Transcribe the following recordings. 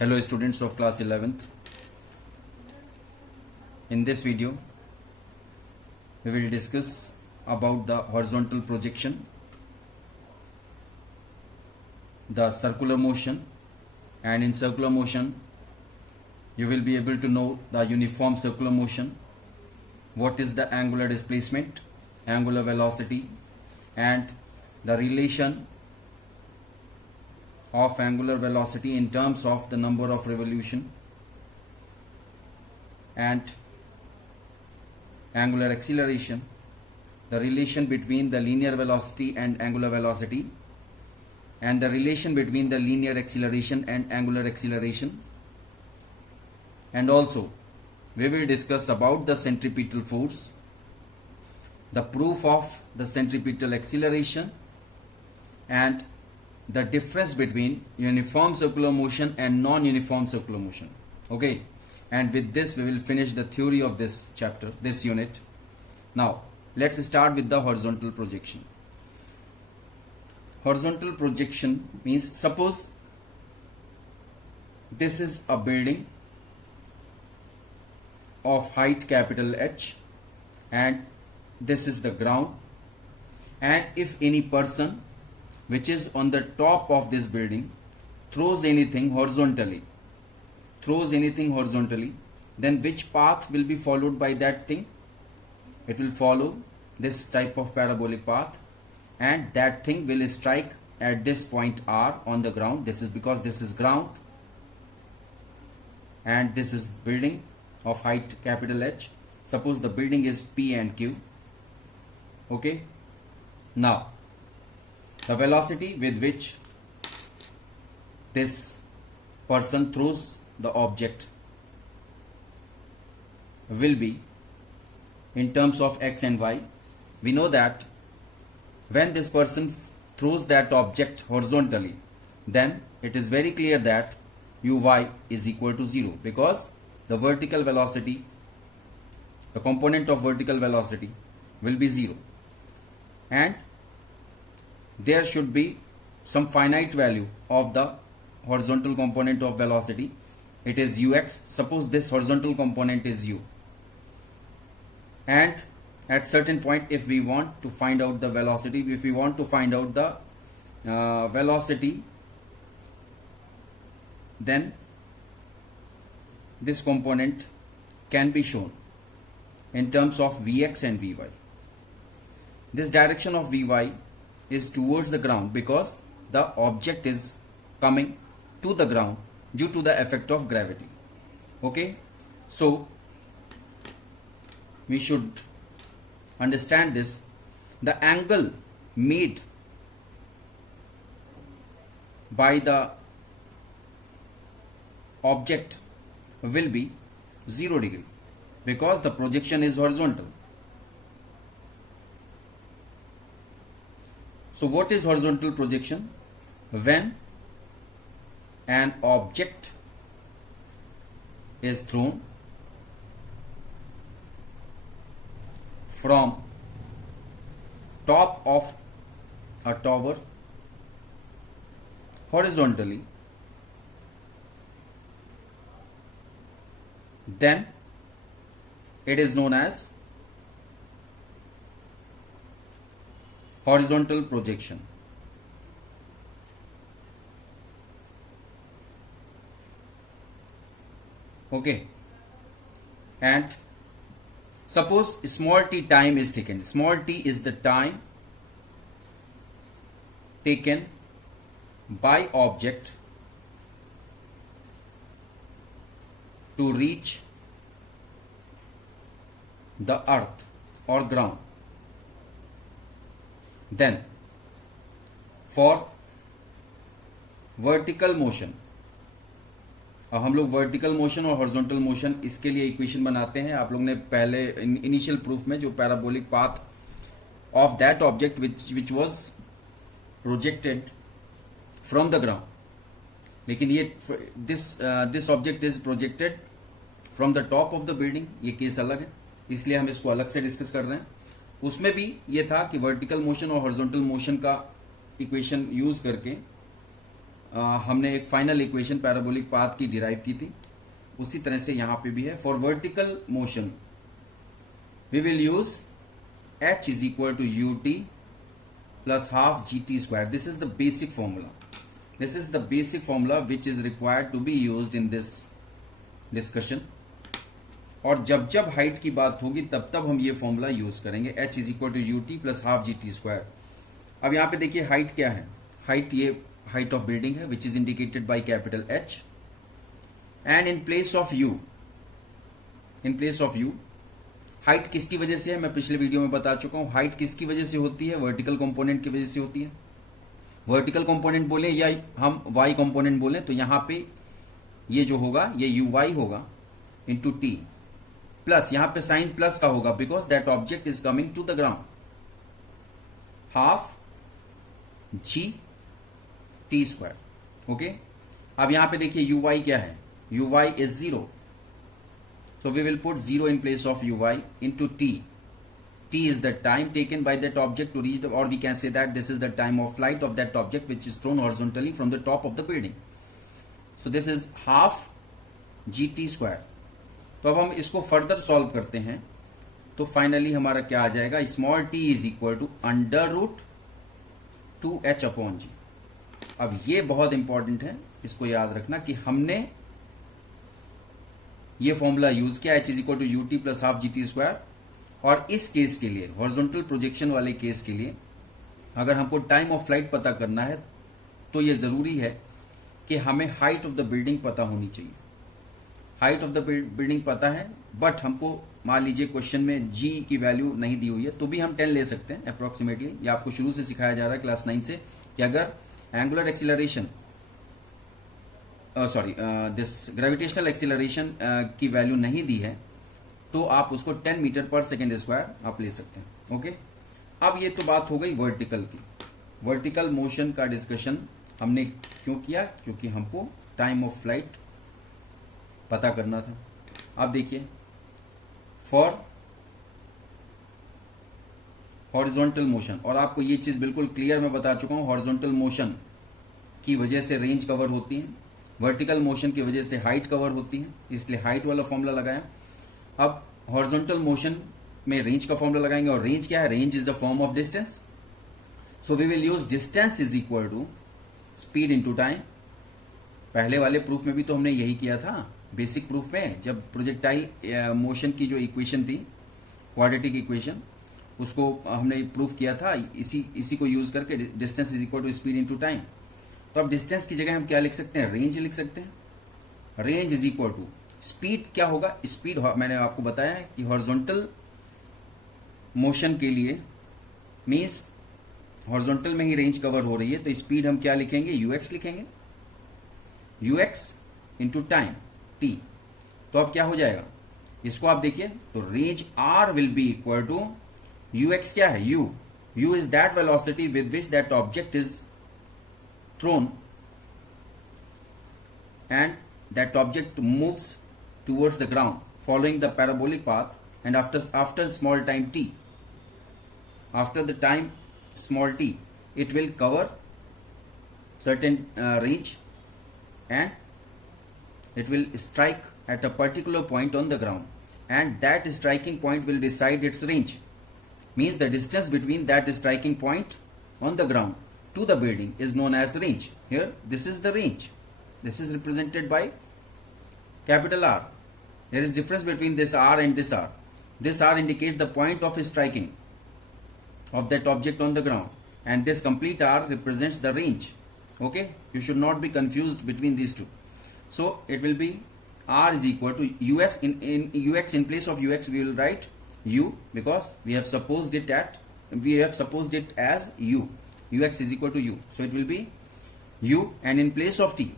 Hello students of class 11th. In this video we will discuss about the horizontal projection, the circular motion, and in circular motion you will be able to know the uniform circular motion, what is the angular displacement, angular velocity, and the relation of angular velocity in terms of the number of revolution and angular acceleration, the relation between the linear velocity and angular velocity, and the relation between the linear acceleration and angular acceleration. And also we will discuss about the centripetal force, the proof of the centripetal acceleration, and the difference between uniform circular motion and non-uniform circular motion. Okay, and with this we will finish the theory of this chapter, this unit. Now let's start with the horizontal projection. Horizontal projection means, suppose this is a building of height capital H and this is the ground, and if any person which is on the top of this building throws anything horizontally, then which path will be followed by that thing? It will follow this type of parabolic path, and that thing will strike at this point R on the ground. This is because this is ground and this is building of height capital H. Suppose the building is P and Q. Okay, now the velocity with which this person throws the object will be in terms of x and y. We know that when this person throws that object horizontally, then it is very clear that uy is equal to 0, because the vertical velocity, the component of vertical velocity will be 0, and there should be some finite value of the horizontal component of velocity. It is ux. Suppose this horizontal component is u, and at certain point, if we want to find out the velocity, if we want to find out the velocity, then this component can be shown in terms of vx and vy. This direction of vy is towards the ground because the object is coming to the ground due to the effect of gravity. Okay, so we should understand this. The angle made by the object will be 0 degree because the projection is horizontal. So what is horizontal projection? When an object is thrown from top of a tower horizontally, then it is known as horizontal projection. Okay, and suppose small t time is taken. Small t is the time taken by object to reach the earth or ground. Then for vertical motion, अब हम लोग vertical motion और horizontal motion इसके लिए equation बनाते हैं. आप लोग ने पहले इनिशियल प्रूफ में जो parabolic path of that object which was projected from the ground, लेकिन ये this object is projected from the top of the building, ये केस अलग है, इसलिए हम इसको अलग से डिस्कस कर रहे हैं. उसमें भी ये था कि वर्टिकल मोशन और हॉरिजॉन्टल मोशन का इक्वेशन यूज करके हमने एक फाइनल इक्वेशन पैराबोलिक पाथ की डिराइव की थी, उसी तरह से यहां पे भी है। For vertical motion we will use h is equal to ut plus half gt square. This is the basic formula. This is the basic formula which is required to be used in this discussion. और जब जब height की बात होगी तब तब हम ये फॉर्मूला यूज करेंगे, h is equal to ut plus half gt square. अब यहाँ पे देखिए हाइट क्या है, हाइट ये हाइट ऑफ बिल्डिंग है which is indicated by capital H, and in place of u height किसकी वजह से है, मैं पिछले वीडियो में बता चुका हूं। हाइट किसकी वजह से होती है, वर्टिकल कंपोनेंट की वजह से होती है। वर्टिकल कंपोनेंट बोले या हम वाई कंपोनेंट बोले, तो यहां पे ये जो होगा ये uy होगा इंटू टी, प्लस यहां पे साइन प्लस का होगा because that object is coming to the ground, half G T square. Okay, अब यहां पे देखिए uy क्या है, uy is 0, so we will put 0 in place of uy into t. T is the time taken by that object to reach the, or we can say that this is the time of flight of that object which is thrown horizontally from the top of the building. So this is half gt square. तो अब हम इसको further solve करते हैं, तो finally हमारा क्या आ जाएगा, small t is equal to under root 2h upon g. अब ये बहुत इंपॉर्टेंट है, इसको याद रखना कि हमने ये फॉर्मूला यूज किया, h is equal to ut plus half gt square. और इस केस के लिए, हॉरिजॉन्टल प्रोजेक्शन वाले केस के लिए, अगर हमको टाइम ऑफ फ्लाइट पता करना है तो ये जरूरी है कि हमें हाइट ऑफ द बिल्डिंग पता होनी चाहिए। हाइट ऑफ द बिल्डिंग पता है, बट हमको मान लीजिए क्वेश्चन में g की वैल्यू नहीं दी हुई है, तो भी हम 10 ले सकते हैं अप्रोक्सीमेटली। ये आपको शुरू से सिखाया जा रहा है क्लास 9 से कि अगर angular acceleration this gravitational acceleration की वैल्यू नहीं दी है तो आप उसको 10 मीटर पर सेकेंड स्क्वायर आप ले सकते हैं। ओके, अब ये तो बात हो गई वर्टिकल की। वर्टिकल मोशन का डिस्कशन हमने क्यों किया, क्योंकि हमको टाइम ऑफ फ्लाइट पता करना था। अब देखिए, फॉर हॉरिजॉन्टल मोशन, और आपको ये चीज बिल्कुल क्लियर मैं बता चुका हूं, हॉरिजॉन्टल मोशन की वजह से रेंज कवर होती है, वर्टिकल मोशन की वजह से हाइट कवर होती है, इसलिए हाइट वाला फॉर्मूला लगाया। अब हॉरिजॉन्टल मोशन में रेंज का फॉर्मूला लगाएंगे, और रेंज क्या है, range is the form of distance, so we will use distance is equal to speed into time. पहले वाले प्रूफ में भी तो हमने यही किया था, बेसिक प्रूफ में, जब प्रोजेक्टाइल मोशन की जो इक्वेशन थी, क्वाड्रेटिक इक्वेशन, उसको हमने प्रूफ किया था इसी को यूज करके, distance is equal to speed into time. तो अब डिस्टेंस की जगह हम क्या लिख सकते हैं, रेंज लिख सकते हैं। Range is equal to speed, क्या होगा, स्पीड मैंने आपको बताया है कि हॉरिजॉन्टल मोशन के लिए मीन्स हॉरिजॉन्टल में ही रेंज कवर हो रही है, तो स्पीड हम क्या लिखेंगे, ux लिखेंगे, ux इंटू टाइम t। तो अब क्या हो जाएगा, इसको आप देखिए, तो range r will be equal to ux क्या है, u is that velocity with which that object is thrown and that object moves towards the ground following the parabolic path, and after small time t, after the time small t, it will cover certain range and it will strike at a particular point on the ground, and that striking point will decide its range, means the distance between that striking point on the ground to the building is known as range. Here this is the range, this is represented by capital R. There is difference between this R and this R. This R indicates the point of striking of that object on the ground, and this complete R represents the range. Okay, you should not be confused between these two. So it will be R is equal to US, in ux, in place of ux we will write u, because we have supposed it as u. ux is equal to u, so it will be u, and in place of t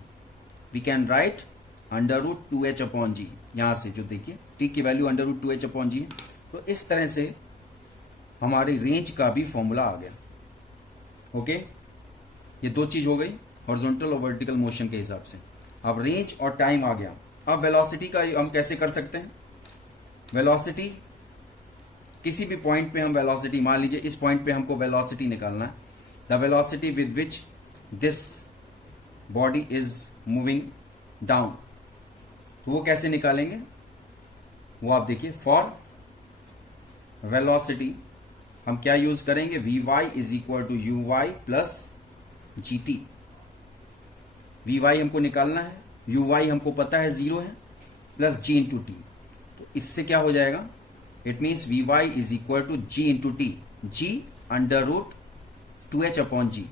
we can write under root 2h upon g. यहां से जो देखिए t की value under root 2h upon g, तो इस तरह से हमारी रेंज का भी फॉर्मूला आ गया। ओके, ये दो चीज हो गई हॉरिजॉन्टल और वर्टिकल मोशन के हिसाब से। अब रेंज और टाइम आ गया। अब वेलोसिटी का हम कैसे कर सकते हैं, वेलोसिटी किसी भी पॉइंट पे हम वेलोसिटी, मान लीजिए इस पॉइंट पे हमको वेलोसिटी निकालना है, the velocity with which this body is moving down, तो वो कैसे निकालेंगे, वो आप देखिए। फॉर वेलोसिटी हम क्या यूज करेंगे, Vy is equal to Uy plus GT। Vy हमको निकालना है, Uy हमको पता है 0 है, प्लस G इंटू टी। तो इससे क्या हो जाएगा, it means Vy is equal to G into T, G under root 2h upon G।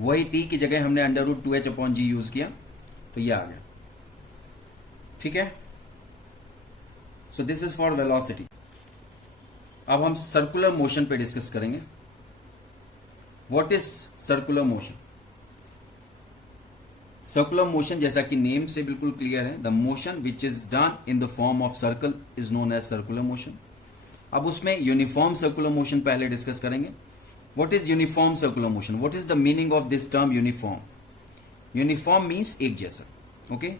वही टी की जगह हमने under root 2h upon G use किया, तो ये आ गया। ठीक है, so this is for velocity. अब हम सर्कुलर मोशन पे डिस्कस करेंगे। What is circular motion? Circular motion जैसा कि नेम से बिल्कुल क्लियर है, the motion which is done in the form of circle is known as circular motion. अब उसमें यूनिफॉर्म सर्कुलर मोशन पहले डिस्कस करेंगे। What is uniform circular motion? What is the meaning of this term uniform? Uniform means एक जैसा। Okay,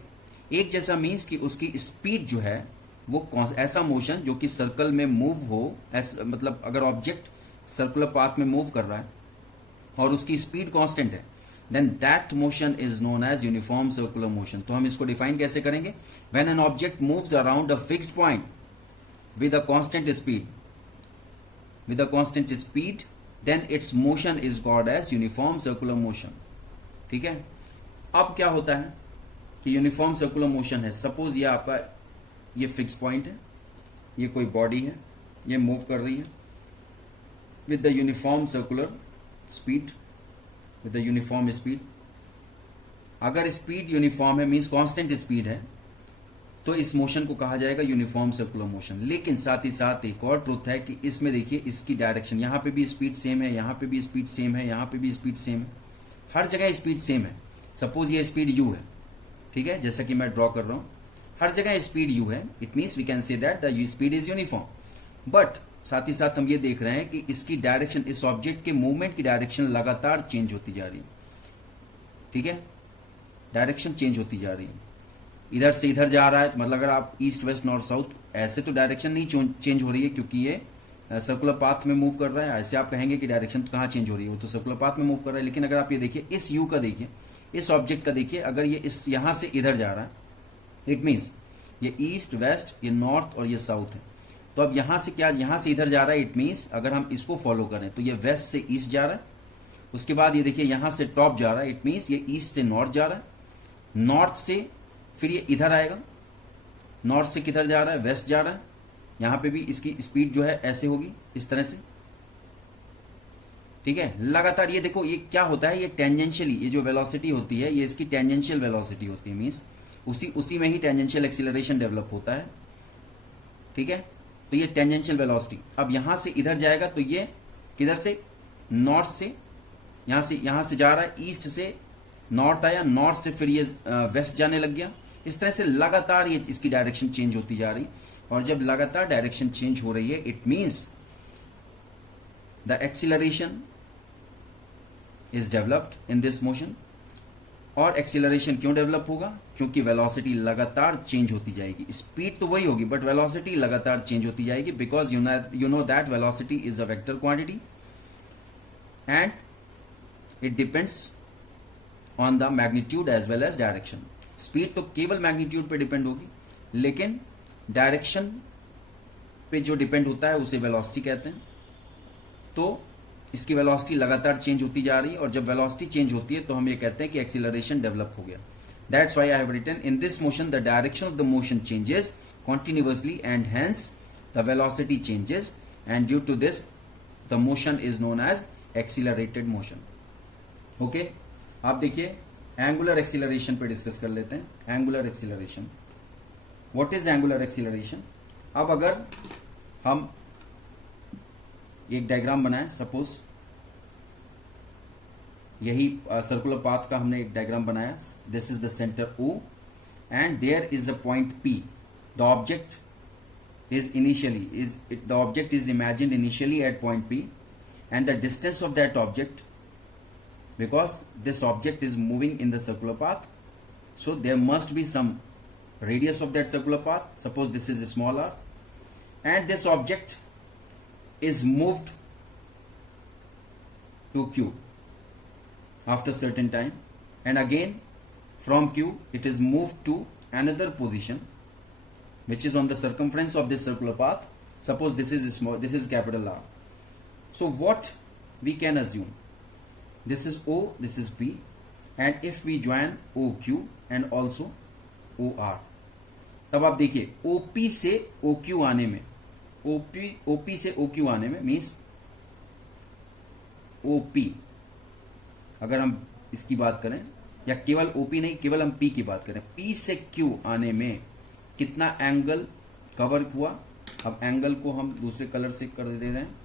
एक जैसा means कि उसकी स्पीड जो है वो ऐसा मोशन जो कि सर्कल में मूव हो, मतलब अगर ऑब्जेक्ट सर्कुलर पाथ में मूव कर रहा है और उसकी स्पीड कांस्टेंट है, then that motion is known as uniform circular motion. तो हम इसको डिफाइन कैसे करेंगे? When an object moves around a fixed point with a constant speed, then its motion is called as uniform circular motion. ठीक है, अब क्या होता है कि यूनिफॉर्म सर्कुलर मोशन है, सपोज ये आपका ये फिक्स पॉइंट है, ये कोई बॉडी है, ये मूव कर रही है with the uniform circular speed, with the uniform speed. अगर स्पीड यूनिफॉर्म है मींस कांस्टेंट स्पीड है, तो इस मोशन को कहा जाएगा यूनिफॉर्म सर्कुलर मोशन। लेकिन साथ ही साथ एक और ट्रुथ है कि इसमें देखिए इसकी डायरेक्शन, यहां पे भी स्पीड सेम है, यहां पे भी स्पीड सेम है, यहां पे भी स्पीड सेम है, हर जगह स्पीड सेम है। सपोज ये स्पीड u है, ठीक है, जैसा कि मैं ड्रॉ कर रहा हूं, हर जगह स्पीड u है, it means we can say that the speed is uniform. But साथ ही साथ हम ये देख रहे हैं कि इसकी डायरेक्शन, इस ऑब्जेक्ट के मूवमेंट की डायरेक्शन लगातार चेंज होती जा रही है। ठीक है, डायरेक्शन चेंज होती जा रही है, इधर से इधर जा रहा है, मतलब अगर आप ईस्ट वेस्ट नॉर्थ साउथ, ऐसे तो डायरेक्शन नहीं चेंज हो रही है क्योंकि ये सर्कुलर पाथ में मूव कर रहा है। ऐसे आप कहेंगे कि डायरेक्शन तो कहाँ चेंज हो रही है, वो तो सर्कुलर पाथ में मूव कर रहा है। लेकिन अगर आप ये देखिए, इस यू का देखिए, इस ऑब्जेक्ट का देखिए, अगर ये इस यहां से इधर जा रहा है, इट मीन्स ये ईस्ट वेस्ट, ये नॉर्थ और ये साउथ है। तो अब यहां से क्या, यहां से इधर जा रहा है, इट मीन्स अगर हम इसको फॉलो करें तो ये वेस्ट से ईस्ट जा रहा है। उसके बाद ये देखिए यहां से टॉप जा रहा है, इट मीन्स ये ईस्ट से नॉर्थ जा रहा है, नॉर्थ से फिर ये इधर आएगा, नॉर्थ से किधर जा रहा है, वेस्ट जा रहा है। यहां पे भी इसकी स्पीड जो है ऐसे होगी, इस तरह से। ठीक है, लगातार ये देखो, ये क्या होता है, ये टेंजेंशियली, ये जो वेलोसिटी होती है ये इसकी टेंजेंशियल वेलोसिटी होती है, मीन्स उसी में ही टेंजेंशियल एक्सीलरेशन डेवलप होता है। ठीक है, तो ये टेंजेंशियल वेलोसिटी। अब यहां से इधर जाएगा तो ये किधर से, नॉर्थ से, यहां से जा रहा है, ईस्ट से नॉर्थ आया, नॉर्थ से फिर ये वेस्ट जाने लग गया। इस तरह से लगातार ये इसकी डायरेक्शन चेंज होती जा रही, और जब लगातार डायरेक्शन चेंज हो रही है, it means the acceleration is developed in this motion. और एक्सीलरेशन क्यों डेवलप होगा? क्योंकि वेलोसिटी लगातार चेंज होती जाएगी। स्पीड तो वही होगी बट वेलोसिटी लगातार चेंज होती जाएगी, because you know that velocity is a vector quantity and it depends on the magnitude as well as direction. Speed तो केवल मैग्नीट्यूड पे डिपेंड होगी, लेकिन डायरेक्शन पे जो डिपेंड होता है उसे वेलोसिटी कहते हैं। तो इसकी वेलोसिटी लगातार चेंज होती जा रही है, और जब वेलोसिटी चेंज होती है तो हम ये कहते हैं कि एक्सीलरेशन डेवलप हो गया। That's why I have written in this motion the direction of the motion changes continuously and hence the velocity changes, and due to this the motion is known as accelerated motion. Okay, आप देखिए angular acceleration पे discuss कर लेते हैं। Angular acceleration, what is angular acceleration? अब अगर हम एक डायग्राम बनाएं, सपोज यही सर्कुलर पाथ का हमने एक डायग्राम बनाया, this is the centre O and there is a point P. The object is imagined initially at point P, and the distance of that object, because this object is moving in the circular path, so there must be some radius of that circular path. Suppose this is a small r, and this object is moved to Q after certain time, and again from Q, it is moved to another position which is on the circumference of this circular path. Suppose this is small, this is capital R. So what we can assume, this is O, this is P, and if we join OQ and also OR, तब आप देखिए OP से OQ आने में, OP से OQ आने में means OP, अगर हम इसकी बात करें, या केवल OP नहीं, केवल हम P की बात करें, P से Q आने में कितना एंगल कवर हुआ. अब एंगल को हम दूसरे कलर से कर दे रहे हैं.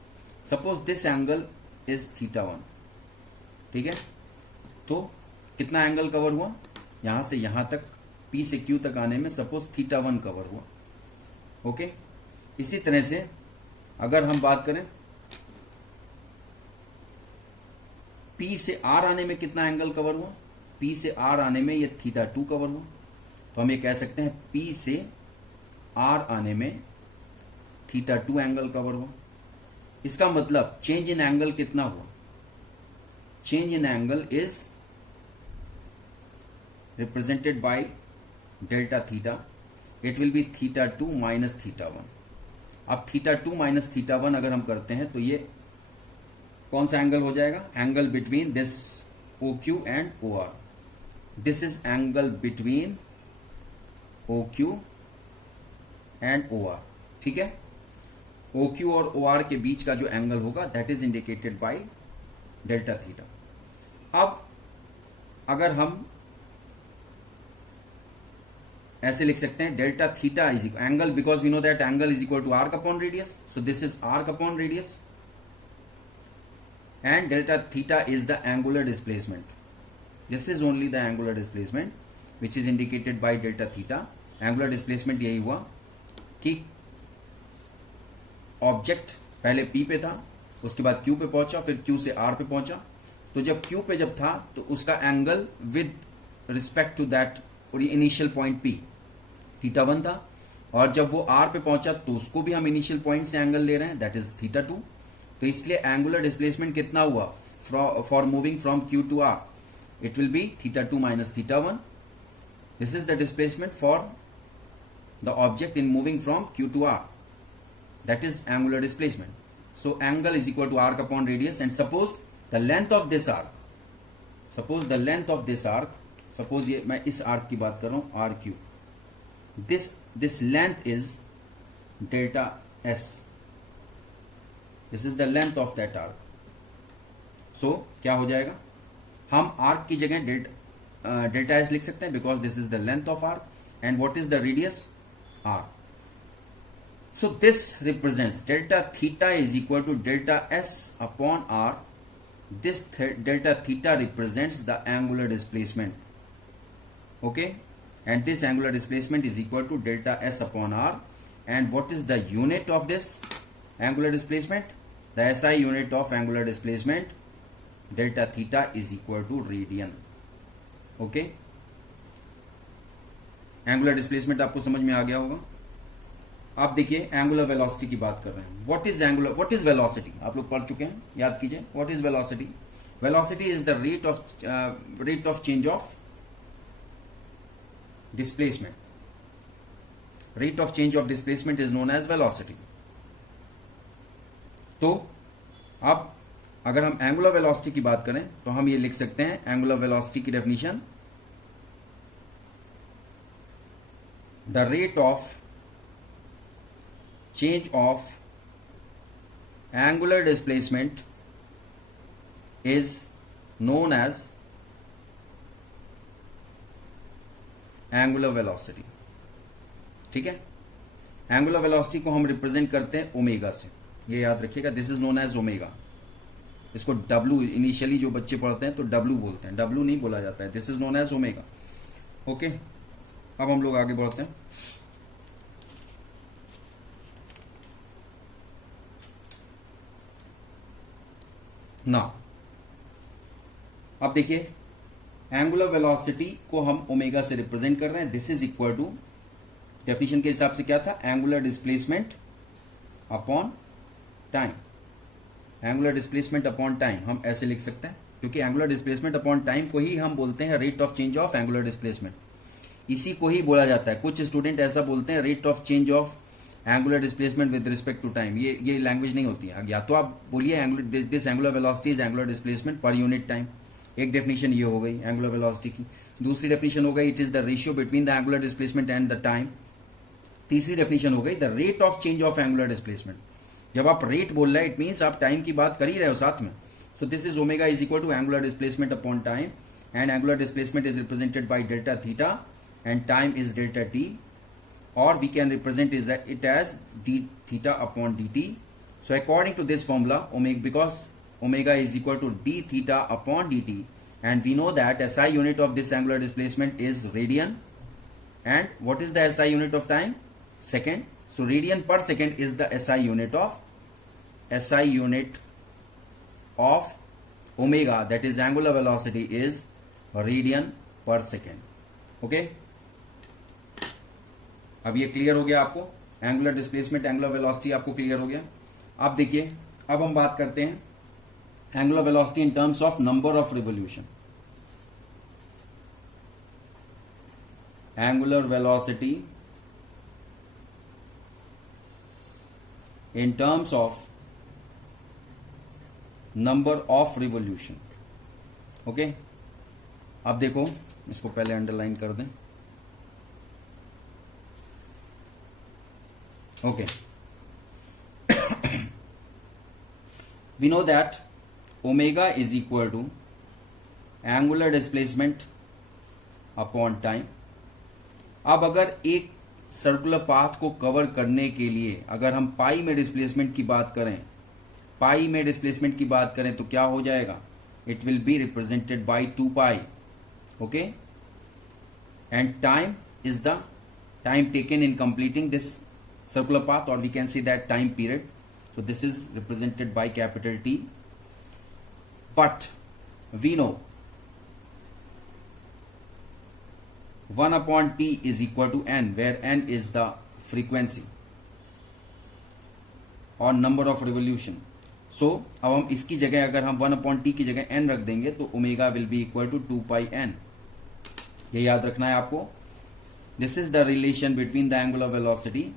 सपोज दिस एंगल इज θ1, ठीक है. तो कितना एंगल कवर हुआ, यहां से यहां तक P से Q तक आने में सपोज θ1 कवर हुआ. ओके. इसी तरह से अगर हम बात करें P से R आने में कितना एंगल कवर हुआ, P से R आने में ये θ2 कवर हुआ. तो हम ये कह सकते हैं P से R आने में θ2 एंगल कवर हुआ. इसका मतलब चेंज इन एंगल कितना हुआ, change in angle is represented by delta theta. It will be θ2 minus θ1. अब θ2 माइनस θ1 अगर हम करते हैं तो ये कौन सा एंगल हो जाएगा, angle between this OQ and OR. This is angle between OQ and OR. ठीक है. OQ और OR के बीच का जो एंगल होगा that is indicated by delta theta. अब अगर हम ऐसे लिख सकते हैं delta theta is angle, because we know that angle is equal to arc upon radius. So this is arc upon radius and delta theta is the angular displacement. This is only the angular displacement which is indicated by delta theta. Angular displacement यही हुआ कि object पहले P पे था, उसके बाद Q पे पहुंचा, फिर Q से R पे पहुंचा. तो जब Q पे जब था तो उसका angle with respect to that initial point P θ1 था, और जब वो R पे पहुंचा तो उसको भी हम इनिशियल पॉइंट से एंगल ले रहे हैं, दैट इज θ2. तो इसलिए एंगुलर डिस्प्लेसमेंट कितना हुआ for moving from Q to R, it will be θ2 minus θ1. This is the displacement for the object in moving from Q to R, that is angular displacement. So angle is equal to arc upon radius. And suppose the length of this arc, suppose the length of this arc, suppose ये मैं इस arc की बात कर रहा हूं RQ, this length is delta S. This is the length of that arc. So क्या हो जाएगा, हम आर्क की जगह डेल्टा एस लिख सकते हैं because this is the length of arc. And what is the radius, R. So this represents delta theta is equal to delta S upon R. This delta theta represents the angular displacement. Okay. And this angular displacement is equal to delta S upon R. And what is the unit of this angular displacement, the SI unit of angular displacement delta theta is equal to radian. Okay, angular displacement आपको समझ में आ गया होगा. आप देखिए angular velocity की बात कर रहे हैं. what is velocity, आप लोग पढ़ चुके हैं, याद कीजिए. what is velocity? Velocity is the rate of change of displacement. Rate of change of displacement is known as velocity. तो अब अगर हम एंगुलर वेलोसिटी की बात करें तो हम ये लिख सकते हैं एंगुलर वेलोसिटी की definition, the rate of change of angular displacement is known as angular velocity. ठीक है. एंगुलर वेलोसिटी को हम रिप्रेजेंट करते हैं ओमेगा से, ये याद रखिएगा. This is known as omega. इसको W इनिशियली जो बच्चे पढ़ते हैं तो W बोलते हैं, W नहीं बोला जाता है. This is known as omega. Okay. अब हम लोग आगे बढ़ते हैं. ना अब देखिए एंगुलर वेलोसिटी को हम ओमेगा से रिप्रेजेंट कर रहे हैं. This is equal to, definition के हिसाब से क्या था, angular displacement upon time. Angular displacement upon time हम ऐसे लिख सकते हैं. क्योंकि एंगुलर डिस्प्लेसमेंट अपॉन टाइम को ही हम बोलते हैं rate of change of angular displacement, इसी को ही बोला जाता है। कुछ स्टूडेंट ऐसा बोलते हैं rate of change of angular displacement with respect to time, ये लैंग्वेज नहीं होती है। या तो आप बोलिए this angular velocity is angular displacement पर यूनिट टाइम, एक डेफिनेशन ये हो गई एंगुलर वेलोसिटी की। दूसरी डेफिनेशन हो गई it is the ratio between the angular displacement and the time. तीसरी डेफिनेशन हो गई the rate of change of angular displacement. जब आप रेट बोल रहे हैं इट मीन्स आप टाइम की बात कर ही रहे हो साथ में। So this is omega is equal to angular displacement upon time, and angular displacement is represented by delta theta and time is delta t, or we can represent it as d theta upon dt. So according to this formula, because omega is equal to d theta upon dt, and we know that SI unit of this angular displacement is radian, and what is the SI unit of time? Second. So radian per second is the SI unit of omega, that is angular velocity is radian per second. Okay, अब ये clear हो गया आपको, angular displacement angular velocity आपको clear हो गया। अब देखिए, अब हम बात करते हैं angular velocity in terms of number of revolution. Angular velocity in terms of number of revolution. Okay, अब देखो, इसको पहले अंडरलाइन कर दें। Okay. We know that omega is equal to angular displacement upon time. अब अगर एक सर्कुलर पाथ को कवर करने के लिए अगर हम पाई में डिस्प्लेसमेंट की बात करें, तो क्या हो जाएगा? It will be represented by 2 pi. Okay, and time is the time taken in completing this circular path, or we can say that time period. So this is represented by capital T, but we know 1 upon T is equal to n, where n is the frequency or number of revolution. So अब हम इसकी जगह अगर हम 1 upon T की जगह n रख देंगे तो omega will be equal to 2 pi n. ये याद रखना है आपको। This is the relation between the angular velocity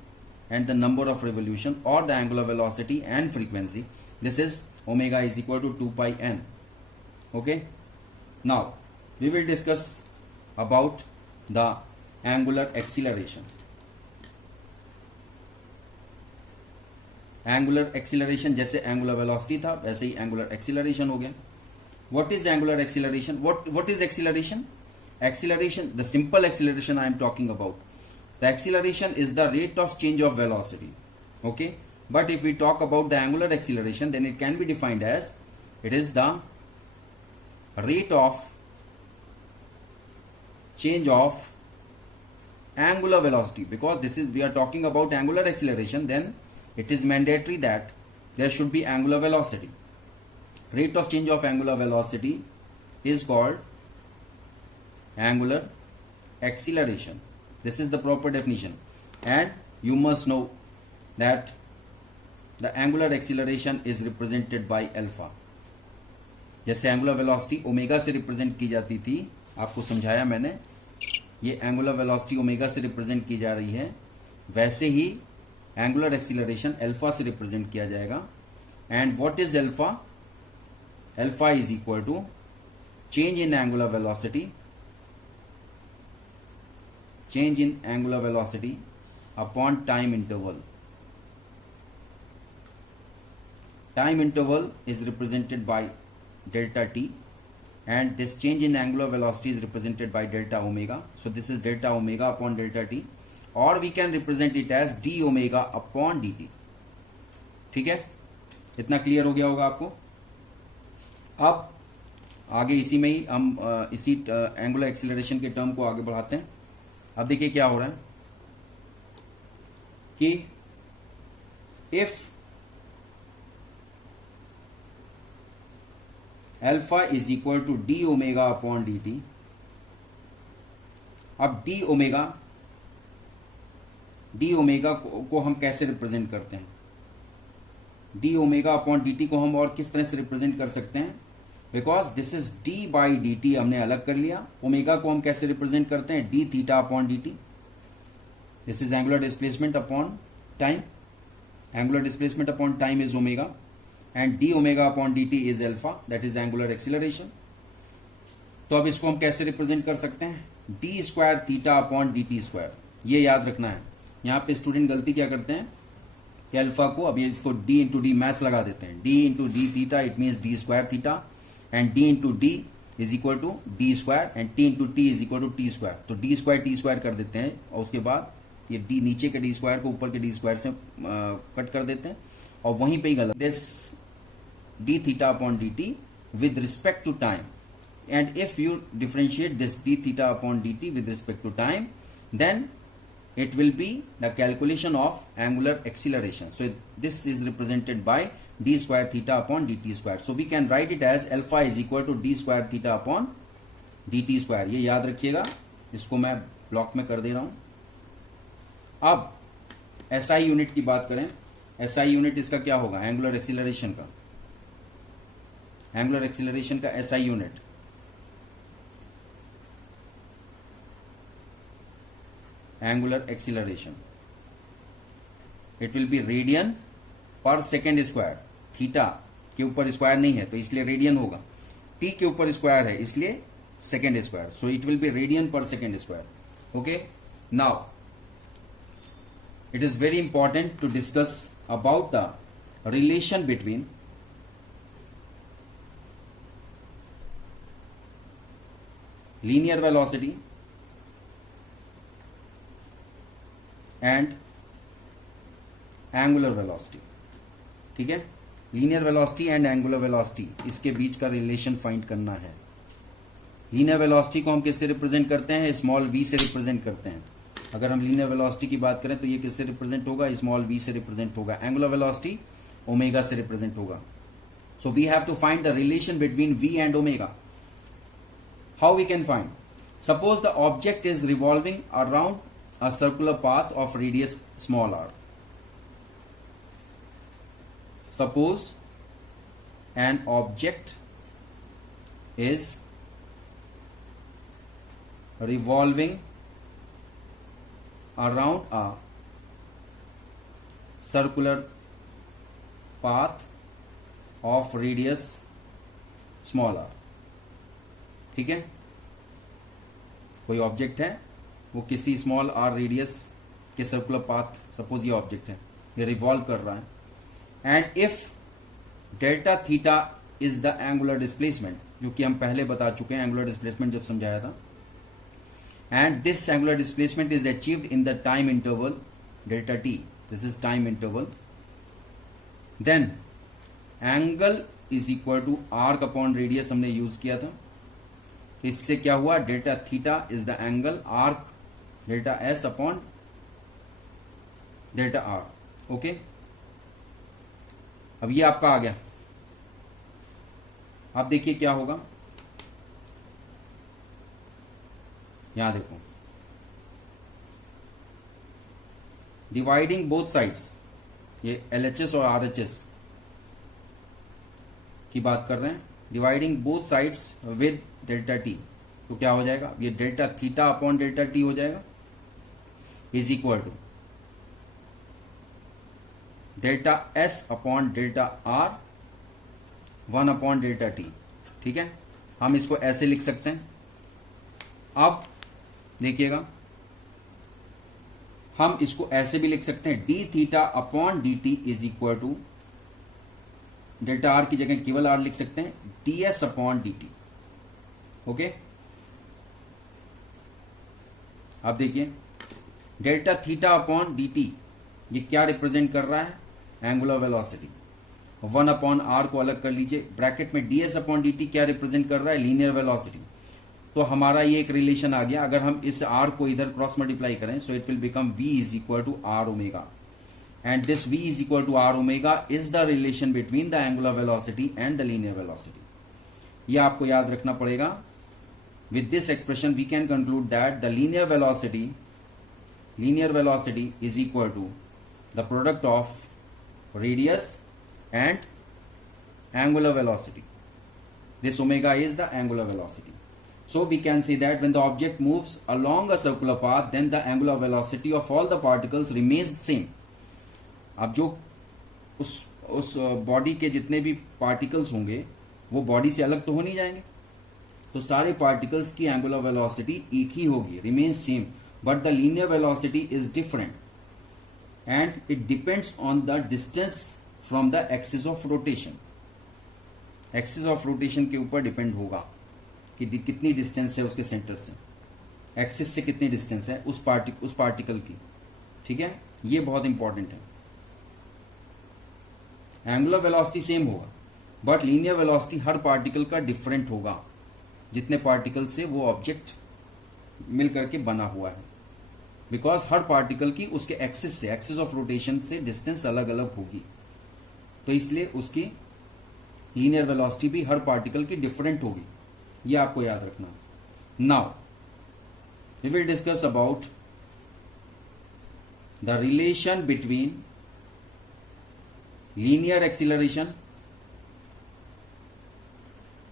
and the number of revolution, or the angular velocity and frequency. This is omega is equal to 2 pi n. Okay, now we will discuss about the angular acceleration. Angular acceleration जैसे angular velocity था वैसे ही angular acceleration हो गया। What is angular acceleration? What is acceleration? Acceleration, the simple acceleration I am talking about. The acceleration is the rate of change of velocity. Okay, but if we talk about the angular acceleration, then it can be defined as it is the rate of change of angular velocity. Because this is, we are talking about angular acceleration, then it is mandatory that there should be angular velocity. Rate of change of angular velocity is called angular acceleration. This is the proper definition, and you must know that the angular acceleration is represented by alpha. जैसे angular velocity omega से represent की जाती थी, आपको समझाया मैंने, ये angular velocity omega से रिप्रेजेंट की जा रही है, वैसे ही एंगुलर एक्सीलरेशन अल्फा से रिप्रेजेंट किया जाएगा। And what is alpha? Alpha is equal to change in angular velocity, change in angular velocity upon time interval. Time interval is represented by delta t, and this change in angular velocity is represented by delta omega. So this is delta omega upon delta t, or we can represent it as d omega upon dt. ठीक है, इतना clear हो गया होगा आपको। अब आगे इसी में ही हम इसी एंगुलर एक्सीलरेशन के टर्म को आगे बढ़ाते हैं। अब देखिए क्या हो रहा है कि if alpha is equal to D omega upon D T, अब डी ओमेगा को हम कैसे रिप्रेजेंट करते हैं? D omega upon D T को हम और किस तरह से रिप्रेजेंट कर सकते हैं? Because this is D by D T हमने अलग कर लिया. ओमेगा को हम कैसे रिप्रेजेंट करते हैं? D theta upon D T. This is angular displacement upon time. Angular displacement upon time is omega and D omega upon D T is alpha, that is angular acceleration. तो अब इसको हम कैसे रिप्रेजेंट कर सकते हैं? D square theta upon D T square. ये याद रखना है. यहां पे स्टूडेंट गलती क्या करते हैं कि अल्फा को अब ये इसको डी इंटू डी मैथ्स लगा देते हैं. D into D theta it means D square theta and D into D is equal to D square and T into T is equal to T square. तो D square T square कर देते हैं और उसके बाद ये D नीचे के डी स्क्वायर को ऊपर के डी स्क्वायर से कट कर देते हैं और वहीं पे ही गलत. This D theta upon D T with respect to time, and if you differentiate this d theta upon dt with respect to time, then it will be the calculation of angular acceleration. So this is represented by d square theta upon dt square. So we can write it as alpha is equal to d square theta upon dt square. ये याद रखिएगा, इसको मैं block में कर दे रहा हूं. अब SI यूनिट की बात करें. SI यूनिट इसका क्या होगा? एंगुलर एक्सीलरेशन का. एंगुलर एक्सीलरेशन का SI unit angular acceleration, it will be radian per second square. Theta के ऊपर स्क्वायर नहीं है तो इसलिए रेडियन होगा. टी के ऊपर स्क्वायर है इसलिए second square. So it will be radian per second square. Okay, now it is very important to discuss about the relation between linear velocity and angular velocity. ठीक है, linear velocity and angular velocity, इसके बीच का relation find करना है. Linear velocity को हम किससे रिप्रेजेंट करते हैं? स्मॉल v से रिप्रेजेंट करते हैं. अगर हम लीनियर वेलोसिटी की बात करें तो ये किससे रिप्रेजेंट होगा? स्मॉल v से रिप्रेजेंट होगा. एंगुलर वेलोसिटी ओमेगा से रिप्रेजेंट होगा. So we have to find the relation between v and omega. How we can find? Suppose the object is revolving around a circular path of radius small r. Suppose an object is revolving around a circular path of radius small r. ठीक है, कोई object है वो किसी small are radius के circular path, suppose ये object है, ये रिवॉल्व कर रहा है. And if delta theta is the angular displacement, जो कि हम पहले बता चुके हैं एंगुलर डिस्प्लेसमेंट जब समझाया था. And this angular displacement is achieved in the time interval delta T. This is time interval. Then angle is equal to arc upon radius हमने यूज किया था. तो इससे क्या हुआ? Delta theta is the angle, arc delta S upon delta R. Okay, अब ये आपका आ गया. आप देखिए क्या होगा. यहां देखो, डिवाइडिंग बोथ साइड्स, ये LHS और RHS की बात कर रहे हैं. Dividing both sides with delta T, तो क्या हो जाएगा? ये delta theta upon delta T हो जाएगा, is equal to delta S upon delta R 1 upon delta T. ठीक है, हम इसको ऐसे लिख सकते हैं. अब देखिएगा, हम इसको ऐसे भी लिख सकते हैं, D theta upon D T is equal to delta R की जगह केवल आर लिख सकते हैं, D S upon D T. Okay, अब देखिए delta theta upon D T ये क्या रिप्रेजेंट कर रहा है? Angular velocity. 1 अपॉन आर को अलग कर लीजिए, ब्रैकेट में D S upon D T क्या रिप्रेजेंट कर रहा है? Linear velocity. तो हमारा ये एक रिलेशन आ गया. अगर हम इस आर को इधर क्रॉस मल्टीप्लाई करें, so it will become v is equal to are omega. And this v is equal to are omega is the relation between the angular velocity and the linear velocity. ये आपको याद रखना पड़ेगा. With this expression we can conclude that the linear velocity is equal to the product of radius and angular velocity. This omega is the angular velocity. So we can say that when the object moves along a circular path, then the angular velocity of all the particles remains the same. अब जो उस body के जितने भी particles होंगे वो body से अलग तो हो नहीं जाएंगे, तो सारे पार्टिकल्स की एंगुलर वेलोसिटी एक ही होगी, remains same, but the linear velocity is different and it depends on the distance from the axis of rotation. Axis of rotation के ऊपर डिपेंड होगा कि कितनी डिस्टेंस है उसके सेंटर से, एक्सिस से कितनी डिस्टेंस है उस पार्टिकल की. ठीक है, ये बहुत इंपॉर्टेंट है. एंगुलर वेलोसिटी सेम होगा but linear velocity her particle का डिफरेंट होगा, जितने पार्टिकल से वो ऑब्जेक्ट मिल करके बना हुआ है, बिकॉज हर पार्टिकल की उसके एक्सिस से, एक्सिस ऑफ रोटेशन से डिस्टेंस अलग अलग होगी, तो इसलिए उसकी लीनियर वेलोसिटी भी हर पार्टिकल की डिफरेंट होगी. ये आपको याद रखना. Now we will discuss about the relation between linear acceleration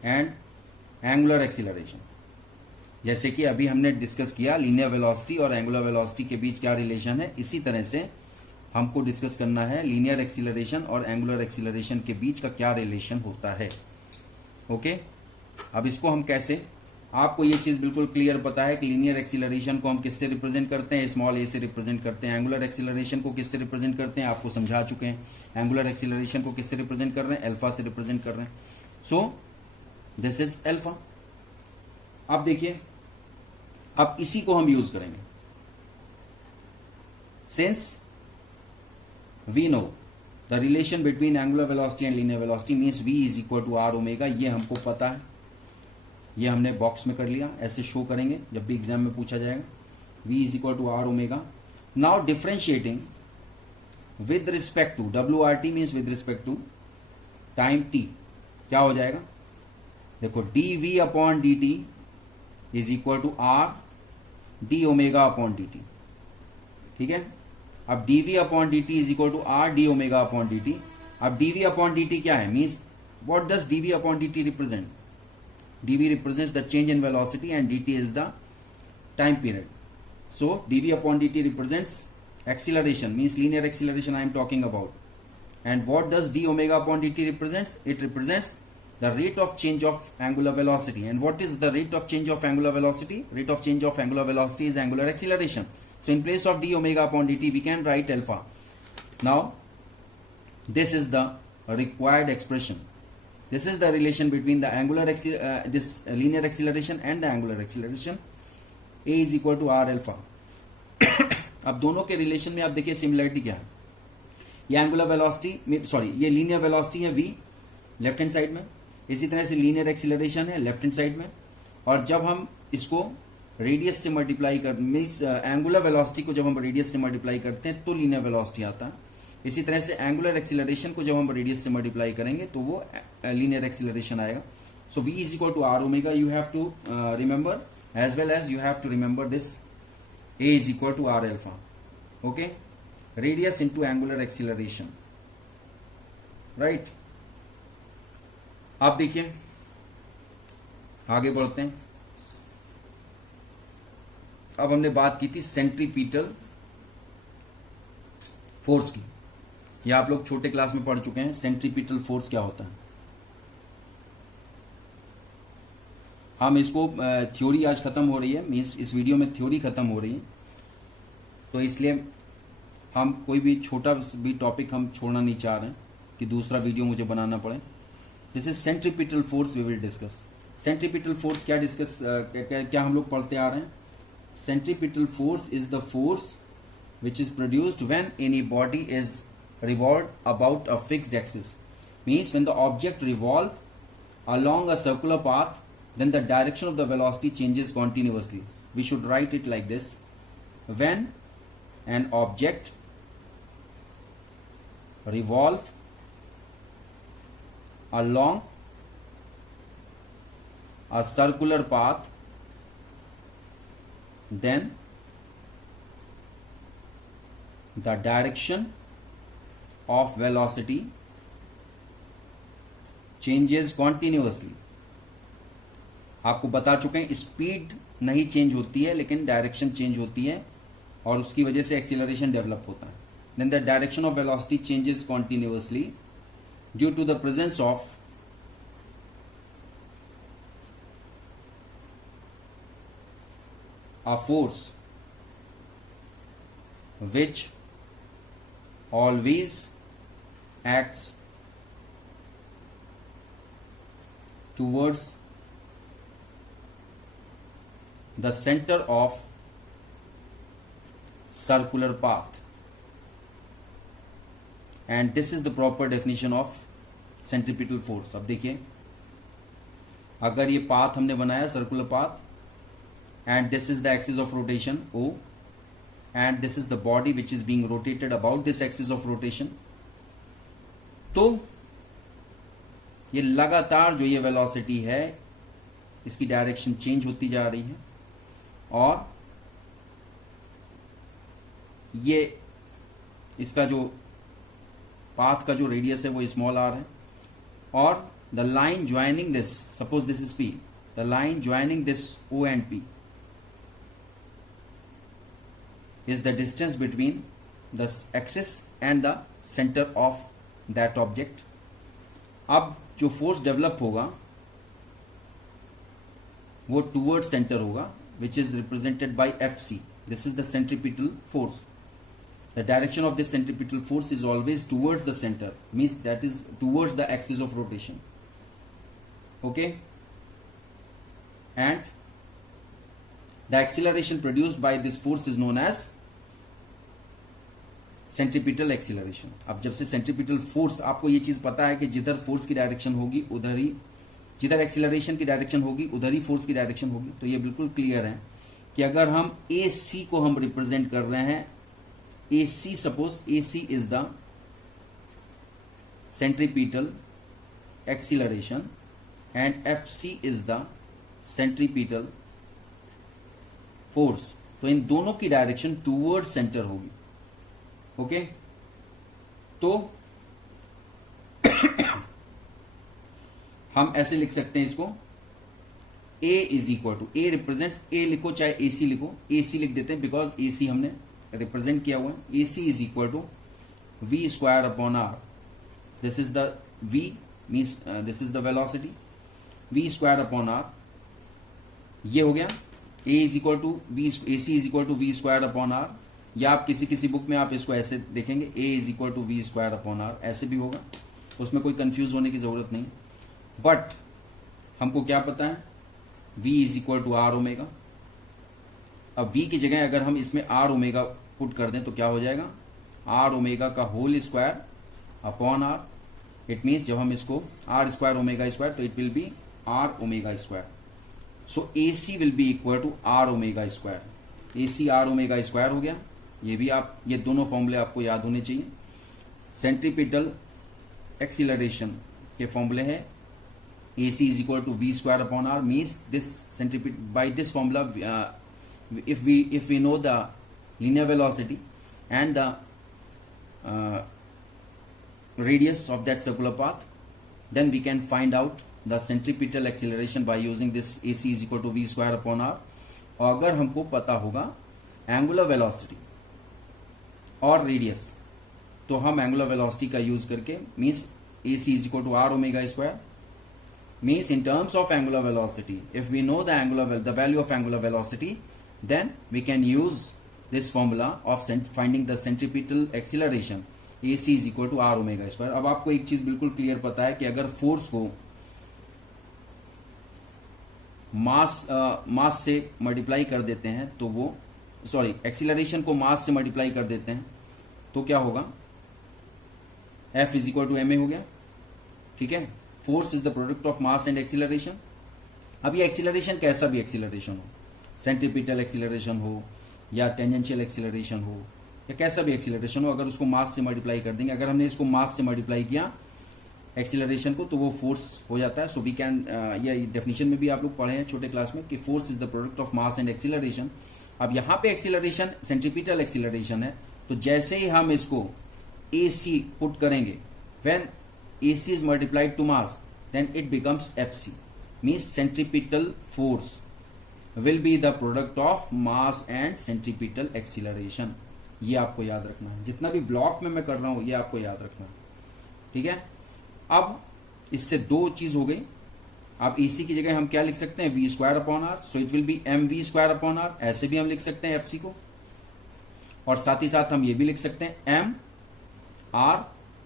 and angular acceleration. जैसे कि अभी हमने डिस्कस किया लीनियर वेलोसिटी और एंगुलर वेलोसिटी के बीच क्या रिलेशन है, इसी तरह से हमको डिस्कस करना है लीनियर एक्सीलरेशन और एंगुलर एक्सीलरेशन के बीच का क्या रिलेशन होता है. ओके, अब इसको हम कैसे, आपको ये चीज बिल्कुल क्लियर पता है कि लीनियर एक्सीलरेशन को हम किससे रिप्रेजेंट करते हैं, स्मॉल ए से रिप्रेजेंट करते हैं. एंगुलर एक्सीलरेशन को किससे रिप्रेजेंट करते हैं, आपको समझा चुके हैं. एंगुलर एक्सीलरेशन को किससे रिप्रेजेंट कर रहे हैं, अल्फा से रिप्रेजेंट कर रहे हैं. So this is alpha. अब देखिए, अब इसी को हम यूज करेंगे. Since we know the relation between angular velocity and linear velocity means v is equal to are omega, ये हमको पता है, ये हमने बॉक्स में कर लिया. ऐसे शो करेंगे जब भी एग्जाम में पूछा जाएगा. v is equal to are omega. Now differentiating with respect to WRT means with respect to time t, क्या हो जाएगा, देखो dv upon dt is equal to R D omega upon dt. ठीक है, अब dv upon dt is equal to R D omega upon dt. अब dv upon dt क्या है, means what does dv upon dt represent, dv represents the change in velocity and dt is the time period. So dv upon dt represents acceleration, means linear acceleration I am talking about. And what does d omega upon dt represents, it represents the rate of change of angular velocity. And what is the rate of change of angular velocity, rate of change of angular velocity is angular acceleration. So in place of d omega upon dt we can write alpha. Now this is the required expression. This is the relation between the linear acceleration and the angular acceleration. A is equal to r alpha. अब दोनों के relation में आप देखिए similarity क्या है. ये angular velocity, sorry ये लीनियर वेलोसिटी है v लेफ्ट हैंड साइड में, इसी तरह से लीनियर एक्सीलरेशन है लेफ्ट हैंड साइड में. और जब हम इसको रेडियस से मल्टीप्लाई कर, मीन्स एंगुलर वेलोसिटी को जब हम रेडियस से मल्टीप्लाई करते हैं तो लीनियर वेलोसिटी आता है. इसी तरह से एंगुलर एक्सीलरेशन को जब हम रेडियस से मल्टीप्लाई करेंगे तो वो लीनियर एक्सीलरेशन आएगा. So v is equal to are omega, you have to remember as well as you have to remember this a is equal to R alpha. Okay, radius into angular acceleration, right. आप देखिए आगे बढ़ते हैं. अब हमने बात की थी सेंट्रीपिटल फोर्स की. ये आप लोग छोटे क्लास में पढ़ चुके हैं. सेंट्रीपिटल फोर्स क्या होता है, हम इसको थ्योरी आज खत्म हो रही है, मीन्स इस वीडियो में थ्योरी खत्म हो रही है, तो इसलिए हम कोई भी छोटा भी टॉपिक हम छोड़ना नहीं चाह रहे हैं कि दूसरा वीडियो मुझे बनाना पड़े. This is centripetal force we will discuss. Centripetal force क्या डिस्कस क्या हम लोग पढ़ते आ रहे हैं. Centripetal force is the force which is produced when any body is revolved about a fixed axis. Means when the object revolves along a circular path, then the direction of the velocity changes continuously. We should write it like this: when an object revolves along a circular path, then the direction of velocity changes continuously. आपको बता चुके हैं, speed नहीं change होती है लेकिन direction change होती है और उसकी वजह से एक्सीलरेशन डेवलप होता है. Then the direction of velocity changes continuously due to the presence of a force which always acts towards the center of circular path, and this is the proper definition of centripetal force. अब देखिए, अगर ये path हमने बनाया circular path, and this is the axis of rotation O, and this is the body which is being rotated about this axis of rotation, तो ये लगातार जो ये वेलोसिटी है इसकी डायरेक्शन चेंज होती जा रही है और ये इसका जो पाथ का जो रेडियस है वो स्मॉल आर है और the line joining this, suppose this is P, the line joining this O and P is the distance between the axis and the center of that object. अब जो force develop होगा वो toward centre होगा which is represented by Fc. This is the centripetal force. The direction of this centripetal force is always towards the center, means that is towards the axis of rotation. Okay, and the acceleration produced by this force is known as centripetal acceleration. अब जब से centripetal force, आपको ये चीज पता है कि जिधर फोर्स की डायरेक्शन होगी उधर ही, जिधर एक्सीलरेशन की डायरेक्शन होगी उधर ही फोर्स की डायरेक्शन होगी. तो ये बिल्कुल क्लियर है कि अगर हम ए सी को हम रिप्रेजेंट कर रहे हैं, a c, suppose a c is the centripetal acceleration and f c is the centripetal force, तो इन दोनों की डायरेक्शन टूवर्ड सेंटर होगी. ओके, तो हम ऐसे लिख सकते हैं इसको, A is equal to, a represents, a लिखो चाहे ए सी लिखो, ए सी लिख देते हैं बिकॉज ए सी हमने रिप्रेजेंट किया हुआ है. A c is equal to v square upon r. This is the v, means this is the velocity, v square upon r. ये हो गया a is equal to v, a c is equal to v square upon r, या आप किसी book में आप इसको ऐसे देखेंगे, a is equal to v square upon are, ऐसे भी होगा, उसमें कोई कंफ्यूज होने की जरूरत नहीं. बट हमको क्या पता है, v is equal to are omega. अब v की जगह अगर हम इसमें आर ओमेगा पुट कर दें तो क्या हो जाएगा, आर ओमेगा का whole square upon R. It means जब हम इसको आर स्क्वायर ओमेगा स्क्वायर, तो it will be R omega square. So A C will be equal to are omega square. A C R omega square हो गया. ये भी आप, ये दोनों फॉर्मूले आपको याद होने चाहिए. सेंट्रीपिटल एक्सीलरेशन के फॉर्मूले हैं a c is equal to v square upon r, means this centripetal, by this formula if we know the linear velocity and the radius of that circular path, then we can find out the centripetal acceleration by using this AC is equal to v square upon r. और अगर हमको पता होगा angular velocity और radius, तो हम angular velocity का use करके, means AC is equal to r omega square, means in terms of angular velocity, if we know the value of angular velocity, then we can use this formula of finding the centripetal acceleration. AC is equal to r omega square. अब आपको एक चीज बिल्कुल clear पता है कि अगर force को मास से मल्टीप्लाई कर देते हैं तो वो, सॉरी, एक्सीलरेशन को मास से मल्टीप्लाई कर देते हैं तो क्या होगा, F is equal to ma हो गया. ठीक है, force is the product of mass and acceleration. अब ये एक्सीलरेशन कैसा भी एक्सीलरेशन हो, सेंट्रीपिटल एक्सीलरेशन हो या टेंजेंशियल एक्सीलरेशन हो या कैसा भी एक्सीलरेशन हो, अगर उसको मास से मल्टीप्लाई कर देंगे, अगर हमने इसको मास से मल्टीप्लाई किया एक्सीलरेशन को, तो वो फोर्स हो जाता है. सो वी कैन, ये डेफिनेशन में भी आप लोग पढ़े हैं छोटे क्लास में कि force is the product of mass and acceleration. अब यहाँ पे एक्सीलरेशन सेंट्रीपिटल एक्सीलरेशन है, तो जैसे ही हम इसको ए सी पुट करेंगे, when AC is multiplied to mass, then it becomes FC. Means centripetal force will be the product of mass and centripetal acceleration. ये आपको याद रखना है, जितना भी ब्लॉक में मैं कर रहा हूं ये आपको याद रखना है, ठीक है। अब इससे दो चीज हो गई। अब इसी की जगह हम क्या लिख सकते हैं, V square upon R, so it will be M V square upon are, ऐसे भी हम लिख सकते हैं एफसी को। और साथ ही साथ हम ये भी लिख सकते हैं एम आर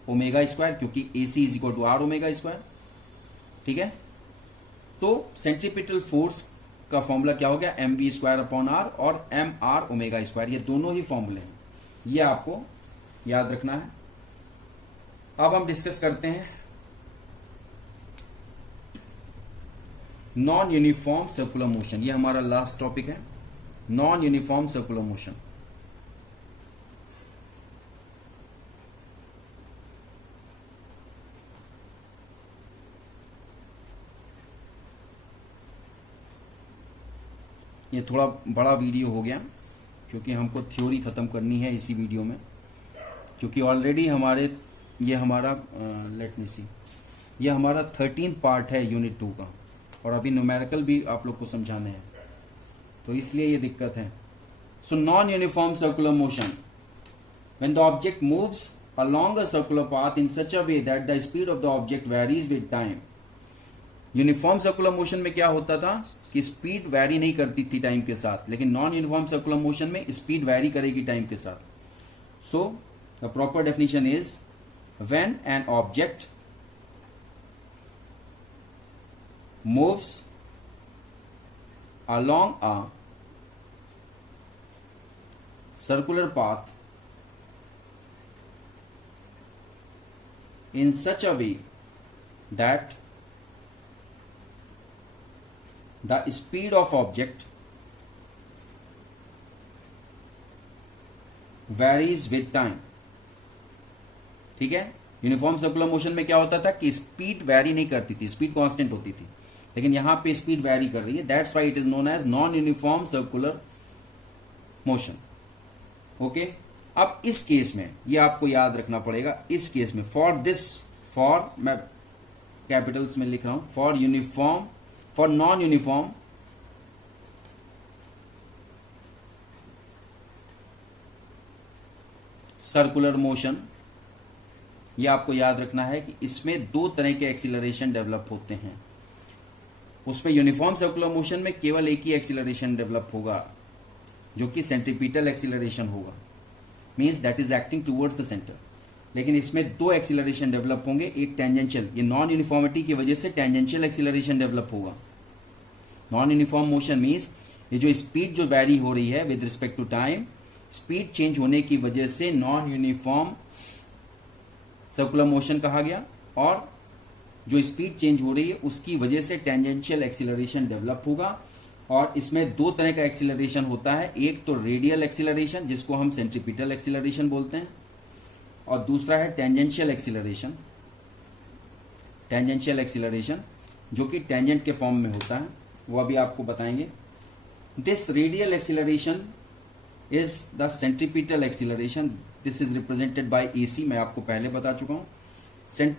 ओमेगा स्क्वायर, क्योंकि a c is equal to are omega square, ठीक है। तो सेंट्रीपिटल फोर्स का फॉर्मूला क्या हो गया, M V square upon R और एम आर ओमेगा स्क्वायर, ये दोनों ही फॉर्मूले हैं, ये आपको याद रखना है। अब हम डिस्कस करते हैं नॉन यूनिफॉर्म सर्कुलर मोशन। ये हमारा लास्ट टॉपिक है, नॉन यूनिफॉर्म सर्कुलर मोशन। ये थोड़ा बड़ा वीडियो हो गया क्योंकि हमको थ्योरी खत्म करनी है इसी वीडियो में, क्योंकि ऑलरेडी हमारे ये हमारा लेट मी सी, ये हमारा 13 पार्ट है यूनिट 2 का, और अभी न्यूमेरिकल भी आप लोग को समझाने हैं, तो इसलिए ये दिक्कत है। So non uniform circular motion, when the object moves along a circular path in such a way that the speed of the object varies with time. Uniform circular motion में क्या होता था कि स्पीड वैरी नहीं करती थी time के साथ, लेकिन नॉन यूनिफॉर्म सर्कुलर मोशन में स्पीड वैरी करेगी टाइम के साथ। So the proper definition is when an object moves along a circular path in such a way that the speed of object varies with time, ठीक है। Uniform circular motion में क्या होता था कि स्पीड वैरी नहीं करती थी, स्पीड कांस्टेंट होती थी, लेकिन यहां पे स्पीड वैरी कर रही है, that's why it is known as non uniform circular motion. Okay, अब इस केस में ये आपको याद रखना पड़ेगा, इस केस में फॉर दिस, फॉर मैं कैपिटल्स में लिख रहा हूं, for uniform, for non uniform circular motion, ये आपको याद रखना है कि इसमें दो तरह के एक्सीलरेशन डेवलप होते हैं। उसमें यूनिफॉर्म सर्कुलर मोशन में केवल एक ही एक्सीलरेशन डेवलप होगा जो कि सेंट्रीपिटल एक्सीलरेशन होगा, means that is acting towards the centre. लेकिन इसमें दो एक्सीलरेशन डेवलप होंगे, एक टेंजेंशियल, ये नॉन यूनिफॉर्मिटी की वजह से टेंजेंशियल एक्सीलरेशन डेवलप होगा। नॉन यूनिफॉर्म मोशन मींस ये जो स्पीड जो वैरी हो रही है with respect to time, speed change होने की वजह से नॉन यूनिफॉर्म सर्कुलर मोशन कहा गया, और जो स्पीड चेंज हो रही है उसकी वजह से टेंजेंशियल एक्सीलरेशन डेवलप होगा। और इसमें दो तरह का एक्सीलरेशन होता है, एक तो रेडियल एक्सीलरेशन जिसको हम सेंट्रीपिटल एक्सीलरेशन बोलते हैं, और दूसरा है टेंजेंशियल एक्सीलरेशन, टेंजेंशियल एक्सीलरेशन जो कि टेंजेंट के फॉर्म में होता है, वो अभी आपको बताएंगे। This radial acceleration is the centripetal acceleration, this is represented bye AC, मैं आपको पहले बता चुका हूं।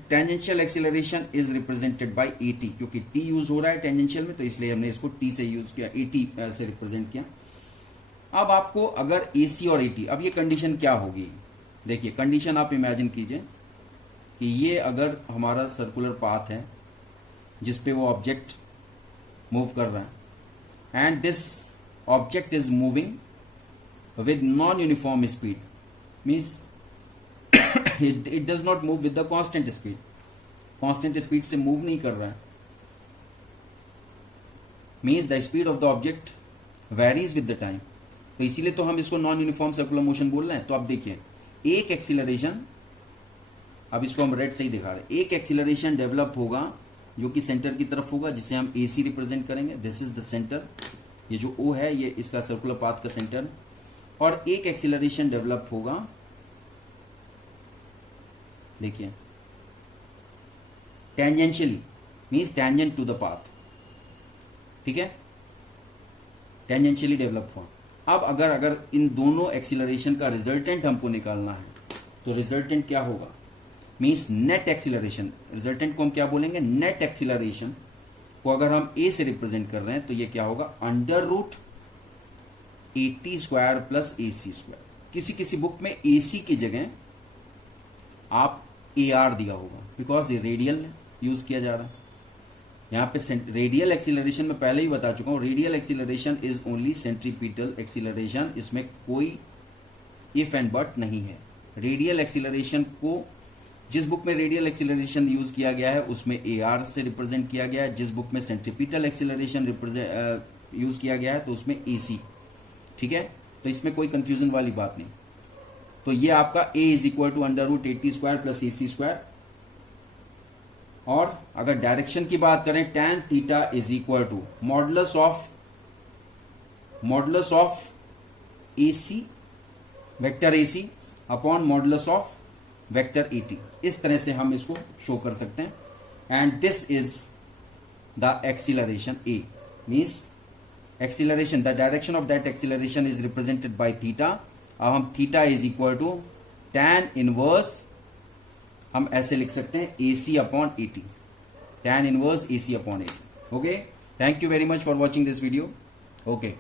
Tangential acceleration is represented by eighty, क्योंकि टी यूज हो रहा है टेंजेंशियल में, तो इसलिए हमने इसको टी से यूज किया, एटी से रिप्रेजेंट किया। अब आपको अगर एसी और एटी, अब ये कंडीशन क्या होगी, देखिए कंडीशन आप इमेजिन कीजिए कि ये अगर हमारा सर्कुलर पाथ है जिसपे वो ऑब्जेक्ट मूव कर रहा है, and this object is moving with non uniform speed, means it does not move with the constant speed, constant speed से move नहीं कर रहा है, means the speed of the object varies with the time, तो इसीलिए तो हम इसको नॉन यूनिफॉर्म सर्कुलर मोशन बोल रहे हैं। तो अब देखिए एक एक्सीलरेशन, अब इसको हम रेड से ही दिखा रहे हैं, एक एक्सीलरेशन डेवलप होगा जो कि सेंटर की तरफ होगा, जिसे हम AC रिप्रेजेंट करेंगे, दिस इज द सेंटर, ये जो O है ये इसका सर्कुलर पाथ का सेंटर, और एक एक्सीलरेशन डेवलप होगा, देखिए tangentially, means tangent to the path, ठीक है, टेंजेंशियली डेवलप हुआ। अब अगर इन दोनों एक्सीलरेशन का रिजल्टेंट हमको निकालना है, तो रिजल्टेंट क्या होगा, मीन्स नेट एक्सीलरेशन, रिजल्टेंट को हम क्या बोलेंगे, नेट एक्सीलरेशन को अगर हम ए से रिप्रेजेंट कर रहे हैं तो ये क्या होगा, under root 80 square plus AC square. किसी किसी बुक में AC की जगह आप AR दिया होगा, बिकॉज ये रेडियल यूज किया जा रहा है। यहाँ पे रेडियल एक्सीलरेशन में पहले ही बता चुका हूं, radial acceleration is only centripetal acceleration, इसमें कोई इफ एंड बट नहीं है। रेडियल एक्सीलरेशन को जिस बुक में रेडियल एक्सीलरेशन यूज किया गया है उसमें AR से रिप्रेजेंट किया गया है, जिस बुक में सेंट्रीपिटल एक्सीलरेशन यूज किया गया है तो उसमें AC। ठीक है, तो इसमें कोई कंफ्यूजन वाली बात नहीं। तो ये आपका A is equal to under root 80 square plus AC square. और अगर डायरेक्शन की बात करें, tan theta is equal to modulus of AC vector AC upon modulus of vector AT। इस तरह से हम इसको शो कर सकते हैं। And this is the acceleration A, means acceleration, the direction of that acceleration is represented by theta. अब हम theta is equal to tan inverse, हम ऐसे लिख सकते हैं AC upon AT, tan inverse AC upon AT। Okay, thank you very much for watching this video. Okay.